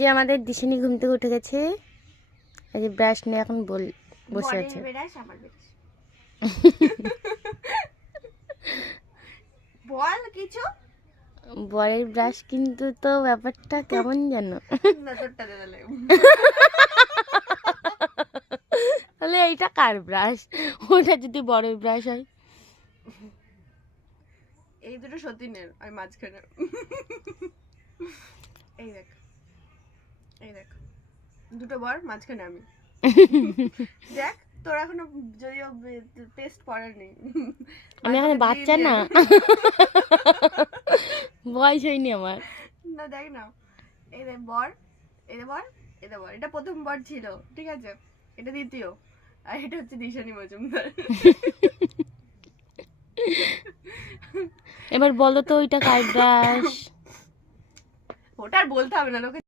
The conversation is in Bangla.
যে আমাদের দিশানি ঘুম থেকে উঠে গেছে, এই যে ব্রাশ নিয়ে এখন বসে আছে। বল কিছু। বরের ব্রাশ কিন্তু তো ব্যাপারটা কেমন জানো? তাহলে এইটা কার ব্রাশ? ওটা যদি বরের ব্রাশ হয়। এই দুটো সতীনের, আমি মাঝখানে। এই দেখ, এই দেখ, দুটো বর মাঝখানে আমি। দেখ তোর এখনো যদিও পেস্ট পড়ার নেই, আমি এখন বাচ্চা না, বয়স হয়নি আমার। না দেখ না, এই দেখ বর, এই বর, এই বর, এটা প্রথম বর ছিল, ঠিক আছে, এটা দ্বিতীয়, আর এটা হচ্ছে দিশানি মজুমদার। এবার বলো তো ওইটা কার ব্রাশ? ওটা আর বলতে হবে না, লোকে